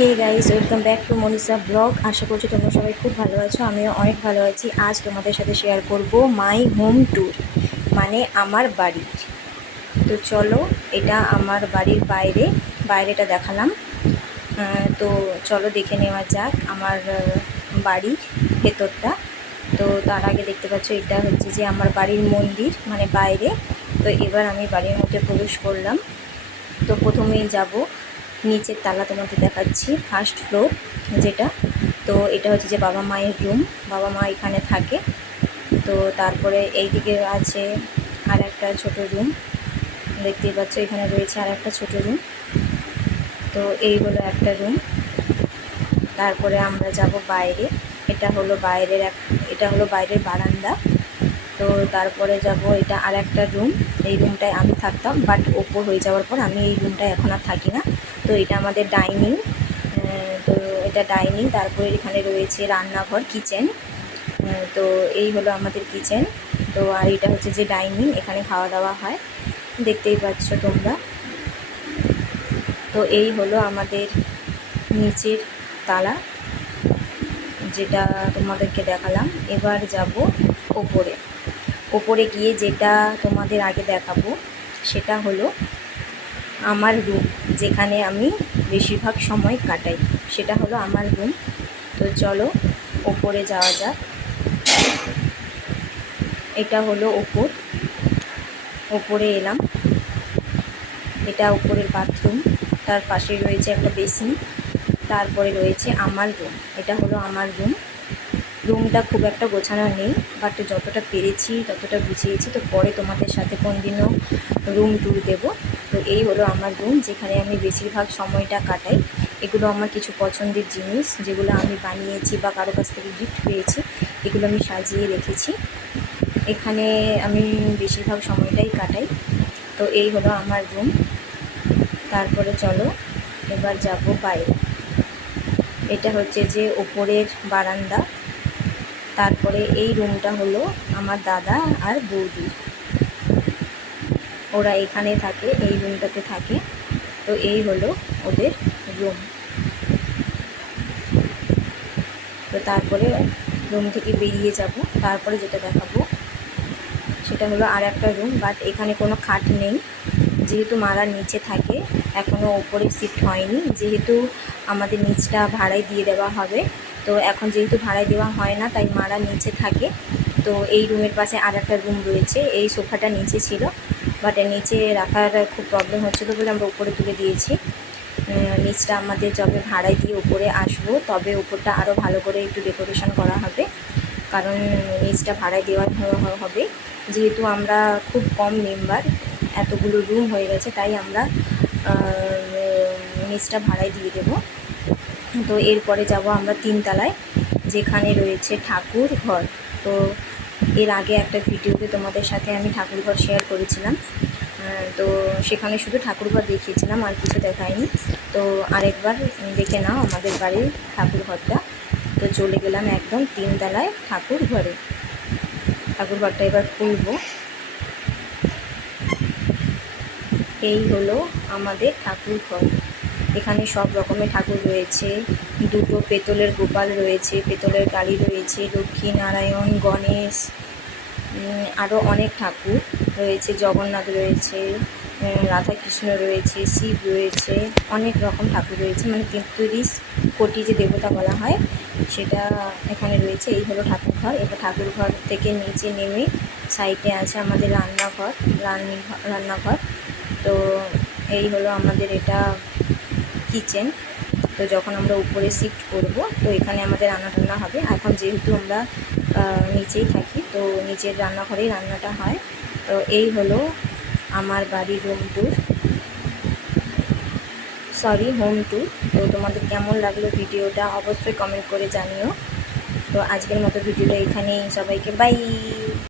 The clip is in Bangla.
Hey guys, welcome back to Manisha blog. আশা করছি তোমরা সবাই খুব ভালো আছো। আমিও অনেক ভালো আছি। আজ তোমাদের সাথে শেয়ার করব মাই হোম ট্যুর, মানে আমার বাড়ি। তো চলো, এটা আমার বাড়ির বাইরেটা দেখালাম। তো চলো দেখে নেওয়া যাক আমার বাড়ির ভেতরটা। তো তার আগে দেখতে পাচ্ছ, এটা হচ্ছে যে আমার বাড়ির মন্দির, মানে বাইরে। তো এবার আমি বাড়ির মধ্যে প্রবেশ করলাম। তো প্রথমেই যাব নিচের তালা, তোমাদের দেখাচ্ছি, ফার্স্ট ফ্লোর যেটা। তো এটা হচ্ছে যে বাবা মায়ের রুম, বাবা মা এখানে থাকে। তো তারপরে এই দিকে আছে আর একটা ছোটো রুম, দেখতেই পাচ্ছ এখানে রয়েছে আর একটা ছোটো রুম। তো এই হলো একটা রুম। তারপরে আমরা যাব বাইরে। এটা হলো বাইরের বারান্দা। তো তারপরে যাব, এটা আর একটা রুম। এই রুমটায় আমি থাকতাম, বাট ওপর হয়ে যাওয়ার পর আমি এই রুমটায় এখন আর থাকি না। তো এটা আমাদের ডাইনিং। তো এটা ডাইনিং, তারপরে এখানে রয়েছে রান্নাঘর, কিচেন। তো এই হলো আমাদের কিচেন। তো আর এটা হচ্ছে যে ডাইনিং, এখানে খাওয়া দাওয়া হয়, দেখতেই পাচ্ছ তোমরা। তো এই হলো আমাদের নিচের তালা, যেটা তোমাদেরকে দেখালাম। এবার যাব ওপরে গিয়ে যেটা তোমাদের আগে দেখাবো, সেটা হলো আমার রুম, যেখানে আমি বেশিরভাগ সময় কাটাই। সেটা হলো আমার রুম। তো চলো ওপরে যাওয়া যাক। এটা হলো ওপরে এলাম। এটা উপরের বাথরুম, তার পাশে রয়েছে একটা বেসিন, তারপরে রয়েছে আমার রুম। এটা হলো আমার রুমটা খুব একটা গোছানো নেই, বাট যতটা পেরেছি ততটা গুছিয়েছি। তো পরে তোমাদের সাথে কোন দিনও রুম ট্যুর দেবো। তো এই হলো আমার রুম, যেখানে আমি বেশিরভাগ সময়টা কাটাই। এগুলো আমার কিছু পছন্দের জিনিস, যেগুলো আমি বানিয়েছি বা কারো কাছ থেকে গিফট পেয়েছি। এগুলো আমি সাজিয়ে রেখেছি। এখানে আমি বেশিরভাগ সময়টাই কাটাই। তো এই হলো আমার রুম। তারপরে চলো এবার যাব বাইরে। এটা হচ্ছে যে ওপরের বারান্দা। তারপরে এই রুমটা হলো আমার দাদা আর বৌদি, ওরা এখানে থাকে, এই রুমটাতে থাকে। তো এই হলো ওদের রুম। তো তারপরে রুম থেকে বেরিয়ে যাব। তারপরে যেটা দেখাবো সেটা হলো আর একটা রুম, বাট এখানে কোনো খাট নেই, যেহেতু মারা নিচে থাকে, এখনও ওপরে শিফট হয়নি। যেহেতু আমাদের নিচটা ভাড়ায় দিয়ে দেওয়া হবে, তো এখন যেহেতু ভাড়ায় দেওয়া হয় না, তাই মারা নিচে থাকে। তো এই রুমের পাশে আর একটা রুম রয়েছে। এই সোফাটা নিচে ছিল, বাট নিচে রাখার খুব প্রবলেম হচ্ছিলো বলে আমরা উপরে তুলে দিয়েছি। নিচটা আমাদের যবে ভাড়ায় দিয়ে উপরে আসবো, তবে উপরটা আরও ভালো করে একটু ডেকোরেশন করা হবে, কারণ নিচটা ভাড়ায় দেওয়া হবে। যেহেতু আমরা খুব কম মেম্বার, এতগুলো রুম হয়ে গেছে, তাই আমরা নিচটা ভাড়ায় দিয়ে দেবো। তো এরপরে যাব আমরা 3 তলায়, যেখানে রয়েছে ঠাকুর ঘর। তো এর আগে একটা ভিডিওতে তোমাদের সাথে আমি ঠাকুরঘর শেয়ার করেছিলাম। তো সেখানে শুধু ঠাকুরঘর দেখিয়েছিলাম, আর কিছু দেখায়নি। তো আরেকবার দেখে নাও আমাদের বাড়ির ঠাকুরঘরটা। তো চলে গেলাম একদম 3 তলায় ঠাকুরঘরে। ঠাকুরঘরটা এবার খুলবো। এই হলো আমাদের ঠাকুরঘর। এখানে সব রকমের ঠাকুর রয়েছে। দুটো পেতলের গোপাল রয়েছে, পেতলের গাড়ি রয়েছে, লক্ষ্মী নারায়ণ, গণেশ, আরও অনেক ঠাকুর রয়েছে, জগন্নাথ রয়েছে, রাধাকৃষ্ণ রয়েছে, শিব রয়েছে, অনেক রকম ঠাকুর রয়েছে। মানে 33 কোটি যে দেবতা বলা হয়, সেটা এখানে রয়েছে। এই হলো ঠাকুরঘর। এবার ঠাকুরঘর থেকে নিচে নেমে সাইডে আছে আমাদের রান্নাঘর। তো এই হলো আমাদের এটা কিচেন। তো যখন আমরা উপরে শিফট করব, তো এখানে আমাদের রান্না টান্না হবে। এখন যেহেতু আমরা নিচেই থাকি, তো নিচের রান্নাঘরেই রান্নাটা হয়। তো এই হলো আমার বাড়ির হোম ট্যুর। তো তোমাদের কেমন লাগলো ভিডিওটা অবশ্যই কমেন্ট করে জানিও। তো আজকের মতো ভিডিওটা এখানেই। সবাইকে বাই।